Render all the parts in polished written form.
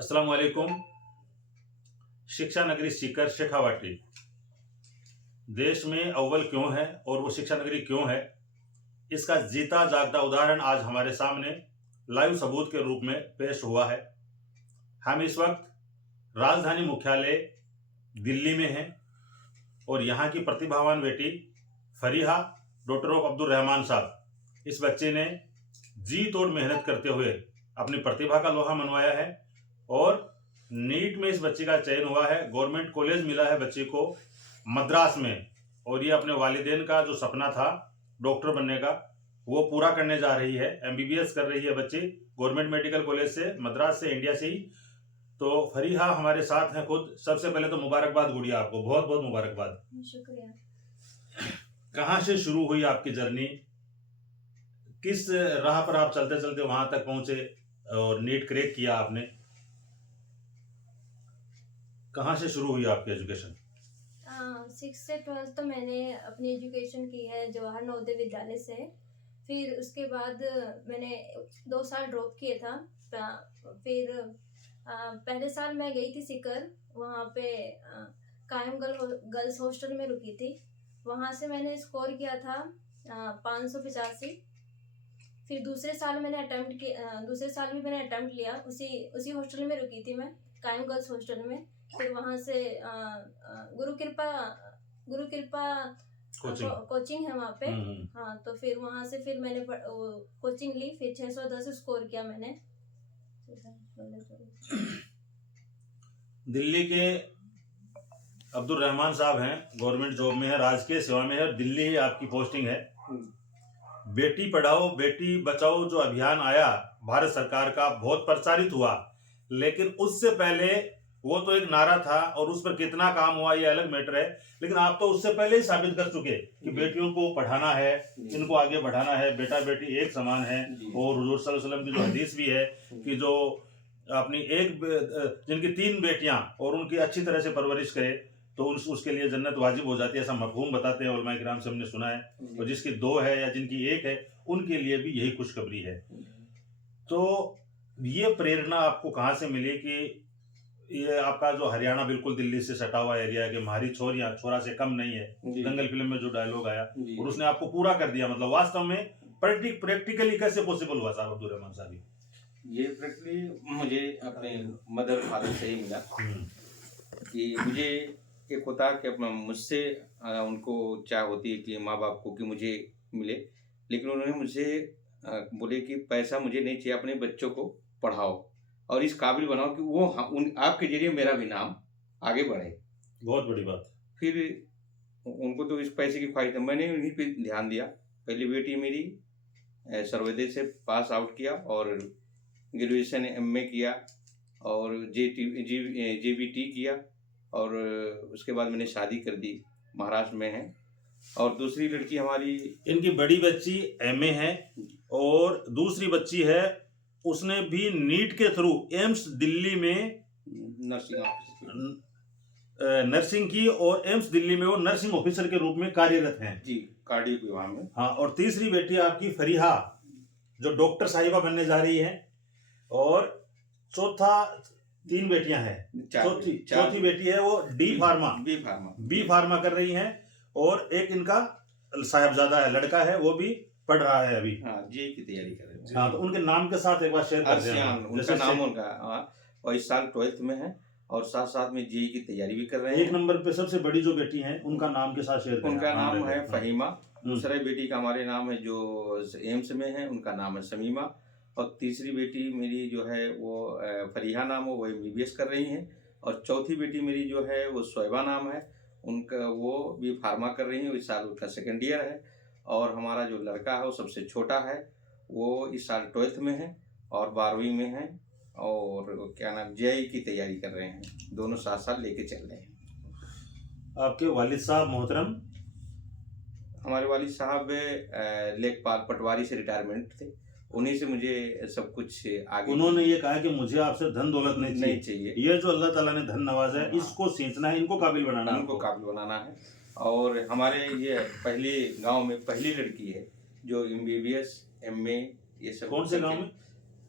अस्सलाम वालेकुम। शिक्षा नगरी सीकर शेखावाटी देश में अव्वल क्यों है और वो शिक्षा नगरी क्यों है, इसका जीता जागता उदाहरण आज हमारे सामने लाइव सबूत के रूप में पेश हुआ है। हम इस वक्त राजधानी मुख्यालय दिल्ली में हैं और यहाँ की प्रतिभावान बेटी फरीहा डॉक्टर ऑफ अब्दुल रहमान साहब, इस बच्चे ने जी तोड़ मेहनत करते हुए अपनी प्रतिभा का लोहा मनवाया है और नीट में इस बच्चे का चयन हुआ है। गवर्नमेंट कॉलेज मिला है बच्चे को मद्रास में और ये अपने वालिदैन का जो सपना था डॉक्टर बनने का वो पूरा करने जा रही है। एमबीबीएस कर रही है बच्ची गवर्नमेंट मेडिकल कॉलेज से, मद्रास से, इंडिया से ही। तो फरीहा हमारे साथ हैं खुद। सबसे पहले तो मुबारकबाद गुड़िया, आपको बहुत बहुत मुबारकबाद। शुक्रिया। कहाँ से शुरू हुई आपकी जर्नी, किस राह पर आप चलते चलते वहां तक पहुंचे और नीट क्रैक किया आपने? कहाँ से शुरू हुई आपकी एजुकेशन? 6 से 12 तो मैंने अपनी एजुकेशन की है जवाहर नवोदय विद्यालय से। फिर उसके बाद मैंने 2 साल ड्रॉप किया था। फिर पहले साल मैं गई थी सीकर, वहाँ पे कायम गर्ल्स हॉस्टल में रुकी थी। वहाँ से मैंने स्कोर किया था 585। फिर दूसरे साल भी मैंने अटेम्प्ट लिया, उसी हॉस्टल में रुकी थी मैं, कायम गर्ल्स हॉस्टल में। फिर वहाँ से गुरु कृपा कोचिंग है वहाँ पे। हाँ, तो फिर वहाँ से फिर मैंने कोचिंग ली, फिर 610 स्कोर किया मैंने। दिल्ली के अब्दुल रहमान साहब हैं, गवर्नमेंट जॉब में है, राजकीय सेवा में है और दिल्ली ही आपकी पोस्टिंग है। बेटी पढ़ाओ बेटी बचाओ जो अभियान आया भारत सरकार का, बहुत प्रचारित हुआ, लेकिन उससे पहले वो तो एक नारा था और उस पर कितना काम हुआ ये अलग मैटर है। लेकिन आप तो उससे पहले ही साबित कर चुके कि बेटियों को पढ़ाना है, इनको आगे बढ़ाना है, बेटा बेटी एक समान है। और हुजूर सल्लल्लाहु अलैहि वसल्लम की जो हदीस भी है कि जो अपनी जिनकी 3 बेटियां और उनकी अच्छी तरह से परवरिश करे तो उसके लिए जन्नत वाजिब हो जाती है, ऐसा मफहूम बताते हैं उलमा किराम से, हमने सुना है। और जिसकी 2 है या जिनकी 1 है उनके लिए भी यही खुशखबरी है। तो ये प्रेरणा आपको कहाँ से मिली कि ये आपका जो हरियाणा बिल्कुल दिल्ली से सटा हुआ एरिया है कि हमारी छोरा से कम नहीं है, दंगल फिल्म में जो डायलॉग आया और उसने आपको पूरा कर दिया, मतलब वास्तव में प्रैक्टिकली कैसे पॉसिबल हुआ साहब अब्दुल रहमान साहब? ये प्रैक्टिकली मुझे अपने मदर फादर से ही मिला कि मुझे एक होता कि मुझसे उनको चाह होती है कि माँ बाप को कि मुझे मिले, लेकिन उन्होंने मुझसे बोले कि पैसा मुझे नहीं चाहिए, अपने बच्चों को पढ़ाओ और इस काबिल बनाओ कि वो आपके जरिए मेरा भी नाम आगे बढ़े। बहुत बड़ी बात। फिर उनको तो इस पैसे की ख्वाहिश थी, मैंने उन्हीं पे ध्यान दिया। पहली बेटी मेरी सर्वोदय से पास आउट किया और ग्रेजुएशन एमए किया और जेबीटी किया और उसके बाद मैंने शादी कर दी, महाराष्ट्र में है। और दूसरी लड़की हमारी, इनकी बड़ी बच्ची एमए है और दूसरी बच्ची है उसने भी नीट के थ्रू एम्स दिल्ली में नर्सिंग की और एम्स दिल्ली में वो नर्सिंग ऑफिसर के रूप में कार्यरत हैं जी, कार्डियक विभाग में। हाँ, और तीसरी बेटी आपकी फरीहा जो डॉक्टर साहिबा बनने जा रही है और चौथा 3 बेटियां हैं, चौथी बेटी है वो बी फार्मा कर रही हैं और एक इनका साहिबजादा है, लड़का है, वो भी पढ़ रहा है अभी। हाँ, जेई की तैयारी कर रहे हैं। हाँ, तो उनके नाम के साथ एक बार शेयर कर दें। उनका नाम और इस साल 12th में है और साथ साथ में जेई की तैयारी भी कर रहे हैं। 1 नंबर पे सबसे बड़ी जो बेटी हैं उनका नाम के साथ शेयर करें। उनका नाम है फहीमा। दूसरा बेटी का हमारे नाम है जो एम्स में है, उनका नाम है शमीमा। और तीसरी बेटी मेरी जो है वो फरीहा नाम है, वो एमबीबीएस कर रही हैं। और चौथी बेटी मेरी जो है वो शोएबा नाम है, उनका वो भी फार्मा कर रही है, इस साल उसका 2nd ईयर है। और हमारा जो लड़का है वो सबसे छोटा है, वो इस साल 12th में है और 12वीं में है और क्या नाम जेईई की तैयारी कर रहे हैं। दोनों साथ साथ लेके चल रहे हैं। आपके वालिद साहब मोहतरम? हमारे वालिद साहब लेखपाल पटवारी से रिटायरमेंट थे, उन्हीं से मुझे सब कुछ आगे। उन्होंने ये कहा कि मुझे आपसे धन दौलत नहीं चाहिए, ये जो अल्लाह ताला ने धन नवाजा है इसको सींचना है, इनको काबिल बनाना है। और हमारे ये पहले गांव में पहली लड़की है जो एमबीबीएस एमए ये सब। कौन से गांव में?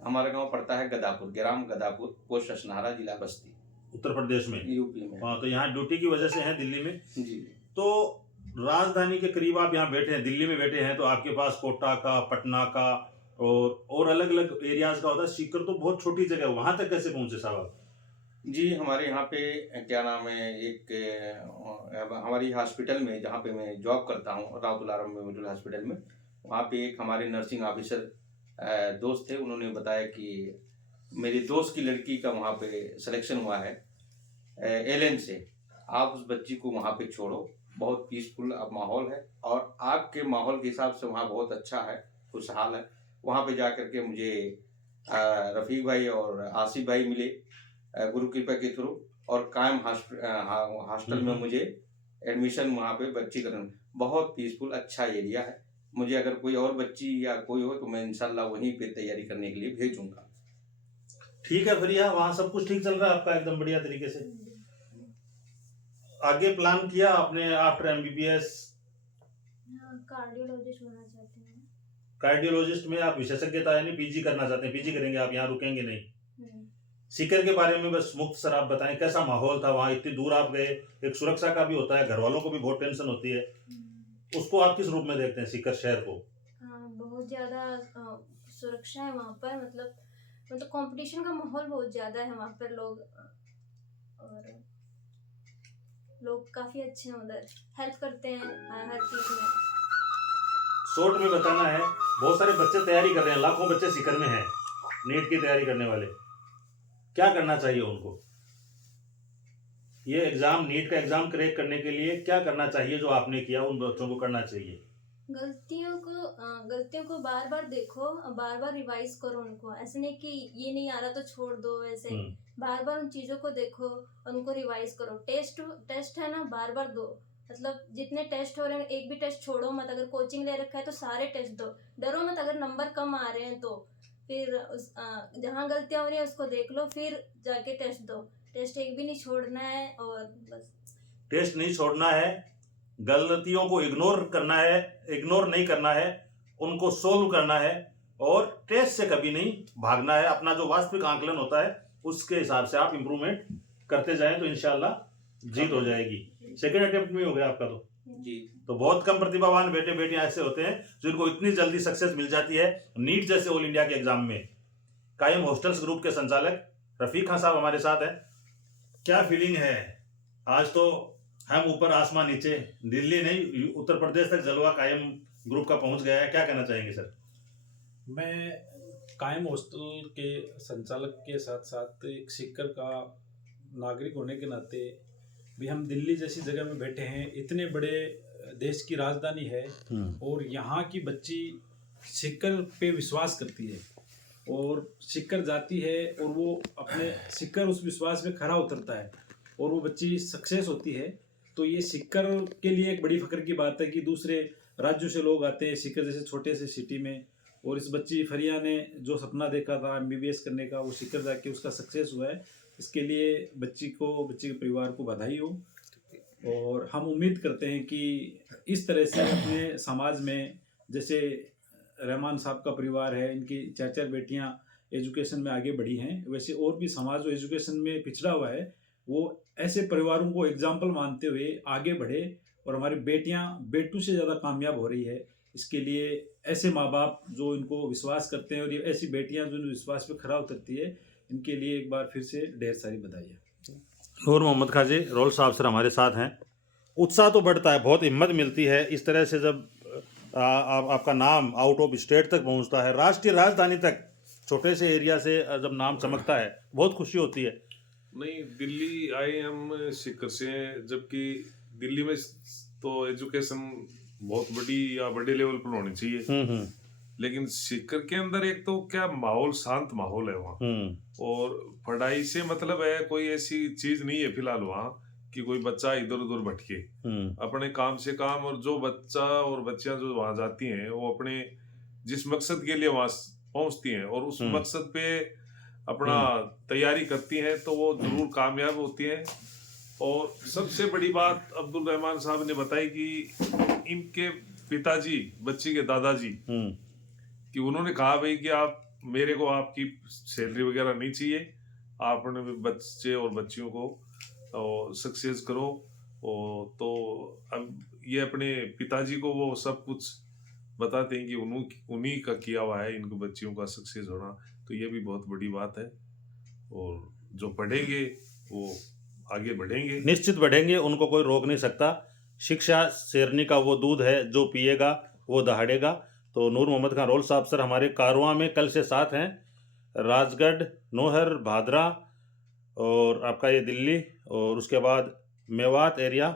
हमारा गांव पड़ता है गदापुर, ग्राम गदापुर, पोस्ट असनारा, जिला बस्ती, उत्तर प्रदेश में। यूपी में। हाँ, तो यहाँ ड्यूटी की वजह से हैं दिल्ली में। जी। तो राजधानी के करीब आप यहाँ बैठे हैं, दिल्ली में बैठे हैं, तो आपके पास कोटा का, पटना का और अलग अलग एरियाज का होता है। सीकर तो बहुत छोटी जगह है, वहां तक कैसे पहुंचे साहब आप? जी, हमारे यहाँ पे क्या नाम है, एक हमारी हॉस्पिटल में जहाँ पे मैं जॉब करता हूँ, राउत अलारम मेमोरियल हॉस्पिटल में, वहाँ पे एक हमारे नर्सिंग ऑफिसर दोस्त थे। उन्होंने बताया कि मेरे दोस्त की लड़की का वहाँ पे सिलेक्शन हुआ है एलएन से, आप उस बच्ची को वहाँ पे छोड़ो, बहुत पीसफुल अब माहौल है और आपके माहौल के हिसाब से वहाँ बहुत अच्छा है, खुशहाल है। वहाँ पे जा कर के मुझे रफ़ीक भाई और आसिफ भाई मिले गुरु कृपा के थ्रू, और कायम हॉस्टल में मुझे एडमिशन वहाँ पे बच्ची करना। बहुत पीसफुल अच्छा एरिया है। मुझे अगर कोई और बच्ची या कोई हो तो मैं इंशाल्लाह वहीं पे तैयारी करने के लिए भेजूंगा। ठीक है, फिर यहाँ वहाँ सब कुछ ठीक चल रहा है आपका एकदम बढ़िया तरीके से? आगे प्लान किया आपने आफ्टर एमबीबीएस? कार्डियोलॉजिस्ट बनना चाहती हूँ। कार्डियोलॉजिस्ट में आप विशेषज्ञता यानी पीजी करना चाहते हैं? पीजी करेंगे आप, यहाँ रुकेंगे नहीं? सीकर के बारे में बस मुख्त सर आप बताएं, कैसा माहौल था वहाँ? इतनी दूर आप गए, एक सुरक्षा का भी होता है, घर वालों को भी बहुत टेंशन होती है, उसको आप किस रूप में देखते हैं सीकर शहर को? बहुत ज़्यादा सुरक्षा है वहाँ पर, मतलब कंपटीशन का माहौल बहुत ज़्यादा है वहाँ पर। लोग काफ़ी अच्छे हैं उधर, हेल्प करते हैं हर चीज़ में। शॉर्ट में बताना है, बहुत सारे बच्चे तैयारी कर रहे हैं, लाखों बच्चे सीकर में हैं नीट की तैयारी करने वाले, क्या करना चाहिए उनको? ये एग्जाम, नीट का एग्जाम क्रैक करने के लिए क्या करना चाहिए जो आपने किया, उन बच्चों को करना चाहिए? गलतियों को बार बार देखो, बार बार रिवाइज करो उनको। ऐसे नहीं कि ये नहीं आ रहा तो छोड़ दो, वैसे बार बार उन चीज़ों को देखो, उनको रिवाइज करो। टेस्ट है ना, बार बार दो, मतलब जितने टेस्ट हो रहे हैं एक भी टेस्ट छोड़ो मत। अगर कोचिंग ले रखा है तो सारे टेस्ट दो, डरो मत। अगर नंबर कम आ रहे हैं तो फिर जहाँ गलतियाँ हो रही है उसको देख लो, फिर जाके टेस्ट दो। टेस्ट एक भी नहीं छोड़ना है, और बस टेस्ट नहीं छोड़ना है, गलतियों को इग्नोर नहीं करना है, उनको सोल्व करना है, और टेस्ट से कभी नहीं भागना है। अपना जो वास्तविक आंकलन होता है उसके हिसाब से आप इम्प्रूवमेंट करते जाएं तो इंशाल्लाह जीत हो जाएगी। सेकेंड अटेम्प्ट में हो गया आपका जी। तो बहुत कम प्रतिभावान बेटे बेटियां ऐसे होते हैं जिनको इतनी जल्दी सक्सेस मिल जाती है नीट जैसे ऑल इंडिया के एग्जाम में। कायम हॉस्टल्स ग्रुप के संचालक रफीक खान साहब हमारे साथ हैं। क्या फीलिंग है? आज तो हम ऊपर आसमान नीचे, दिल्ली नहीं उत्तर प्रदेश तक जलवा कायम ग्रुप का पहुंच गया है, क्या कहना चाहेंगे सर? मैं कायम हॉस्टल के संचालक के साथ साथ एक सीकर का नागरिक होने के नाते भी हम दिल्ली जैसी जगह में बैठे हैं, इतने बड़े देश की राजधानी है और यहाँ की बच्ची सीकर पे विश्वास करती है और सीकर जाती है और वो अपने सीकर उस विश्वास में खरा उतरता है और वो बच्ची सक्सेस होती है। तो ये सीकर के लिए एक बड़ी फख्र की बात है कि दूसरे राज्यों से लोग आते हैं सीकर जैसे छोटे से सिटी में, और इस बच्ची फरिया ने जो सपना देखा था एमबीबीएस करने का, वो सीकर जाके उसका सक्सेस हुआ है। इसके लिए बच्ची के परिवार को बधाई हो, और हम उम्मीद करते हैं कि इस तरह से अपने समाज में, जैसे रहमान साहब का परिवार है, इनकी 4 बेटियां एजुकेशन में आगे बढ़ी हैं, वैसे और भी समाज जो एजुकेशन में पिछड़ा हुआ है वो ऐसे परिवारों को एग्जाम्पल मानते हुए आगे बढ़े और हमारी बेटियां बेटों से ज़्यादा कामयाब हो रही है। इसके लिए ऐसे माँ बाप जो इनको विश्वास करते हैं और ये ऐसी बेटियां जो इन विश्वास पे खरा उतरती है, इनके लिए एक बार फिर से ढेर सारी बधाइयाँ। नूर मोहम्मद खाजी रोल साहब सर हमारे साथ हैं। उत्साह तो बढ़ता है, बहुत हिम्मत मिलती है इस तरह से जब आपका नाम आउट ऑफ स्टेट तक पहुंचता है, राष्ट्रीय राजधानी तक छोटे से एरिया से जब नाम चमकता है, बहुत खुशी होती है। नहीं, दिल्ली आए हम सीकर से, जबकि दिल्ली में तो एजुकेशन बहुत बड़ी या बड़े लेवल पर होनी चाहिए, लेकिन सीकर के अंदर एक तो क्या माहौल, शांत माहौल है वहाँ, और पढ़ाई से मतलब है, कोई ऐसी चीज नहीं है फिलहाल वहाँ कि कोई बच्चा इधर उधर भटके, अपने काम से काम। और जो बच्चा और बच्चियां जो वहाँ जाती हैं वो अपने जिस मकसद के लिए वहाँ पहुँचती हैं और उस मकसद पे अपना तैयारी करती हैं तो वो जरूर कामयाब होती हैं। और सबसे बड़ी बात अब्दुल रहमान साहब ने बताई कि इनके पिताजी, बच्ची के दादाजी, कि उन्होंने कहा भाई कि आप मेरे को आपकी सैलरी वगैरह नहीं चाहिए, आप अपने बच्चे और बच्चियों को सक्सेस करो। और तो अब ये अपने पिताजी को वो सब कुछ बताते हैं कि उन्हीं का किया हुआ है इनको बच्चियों का सक्सेस होना, तो ये भी बहुत बड़ी बात है। और जो पढ़ेंगे वो आगे बढ़ेंगे, निश्चित बढ़ेंगे, उनको कोई रोक नहीं सकता। शिक्षा शेरनी का वो दूध है, जो पिएगा वो दहाड़ेगा। तो नूर मोहम्मद खान रोल साहब सर हमारे कारवां में कल से साथ हैं, राजगढ़, नौहर, भादरा और आपका ये दिल्ली, और उसके बाद मेवात एरिया।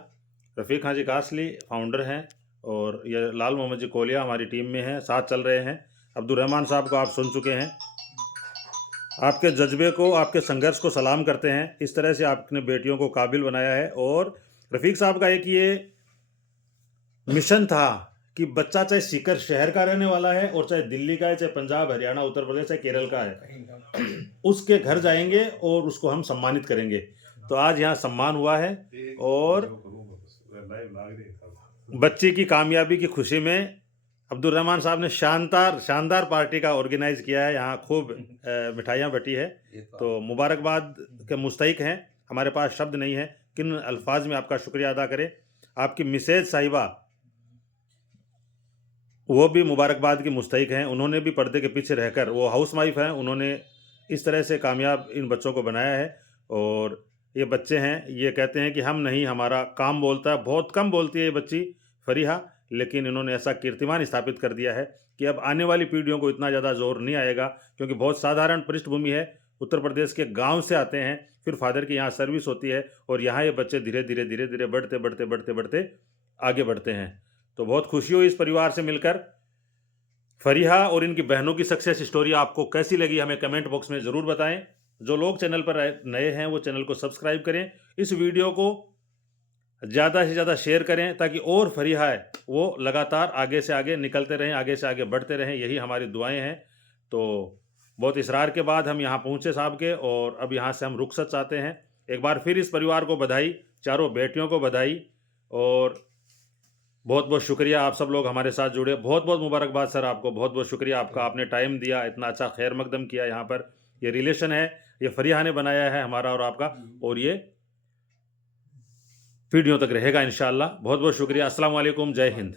रफ़ीक हाजी कासली फाउंडर हैं, और ये लाल मोहम्मद जी कोलिया हमारी टीम में हैं, साथ चल रहे हैं। अब्दुल रहमान साहब को आप सुन चुके हैं। आपके जज्बे को, आपके संघर्ष को सलाम करते हैं। इस तरह से आपने बेटियों को काबिल बनाया है। और रफ़ीक साहब का एक ये मिशन था कि बच्चा चाहे सीकर शहर का रहने वाला है और चाहे दिल्ली का है, चाहे पंजाब, हरियाणा, उत्तर प्रदेश, चाहे केरल का है, उसके घर जाएंगे और उसको हम सम्मानित करेंगे। तो आज यहाँ सम्मान हुआ है, और बच्चे की कामयाबी की खुशी में अब्दुल रहमान साहब ने शानदार पार्टी का ऑर्गेनाइज किया है। यहाँ खूब मिठाइयाँ बटी है, तो मुबारकबाद के मुस्तहिक हैं। हमारे पास शब्द नहीं है किन अल्फाज में आपका शुक्रिया अदा करें। आपकी मिसेज साहिबा वो भी मुबारकबाद की मुस्तहिक हैं। उन्होंने भी पर्दे के पीछे रहकर, वो हाउस वाइफ हैं, उन्होंने इस तरह से कामयाब इन बच्चों को बनाया है। और ये बच्चे हैं, ये कहते हैं कि हम नहीं, हमारा काम बोलता है। बहुत कम बोलती है ये बच्ची फरीहा, लेकिन इन्होंने ऐसा कीर्तिमान स्थापित कर दिया है कि अब आने वाली पीढ़ियों को इतना ज़्यादा जोर नहीं आएगा, क्योंकि बहुत साधारण पृष्ठभूमि है। उत्तर प्रदेश के गांव से आते हैं, फिर फादर की यहाँ सर्विस होती है, और यहाँ ये बच्चे धीरे धीरे बढ़ते आगे बढ़ते हैं। तो बहुत खुशी हुई इस परिवार से मिलकर। फरीहा और इनकी बहनों की सक्सेस स्टोरी आपको कैसी लगी हमें कमेंट बॉक्स में ज़रूर बताएं। जो लोग चैनल पर नए हैं वो चैनल को सब्सक्राइब करें, इस वीडियो को ज़्यादा से ज़्यादा शेयर करें, ताकि और फरीहा है वो लगातार आगे से आगे निकलते रहें, आगे से आगे बढ़ते रहें। यही हमारी दुआएं हैं। तो बहुत इसरार के बाद हम यहाँ पहुँचे साहब के, और अब यहाँ से हम रुखसत चाहते हैं। एक बार फिर इस परिवार को बधाई, चारों बेटियों को बधाई, और बहुत बहुत शुक्रिया आप सब लोग हमारे साथ जुड़े। बहुत बहुत मुबारकबाद सर, आपको बहुत बहुत शुक्रिया आपका, आपने टाइम दिया, इतना अच्छा खैर मकदम किया। यहाँ पर ये रिलेशन है, ये फरीहा ने बनाया है हमारा और आपका, और ये पीढ़ियों तक रहेगा इंशाअल्लाह। बहुत बहुत शुक्रिया। अस्सलाम वालेकुम, जय हिंद।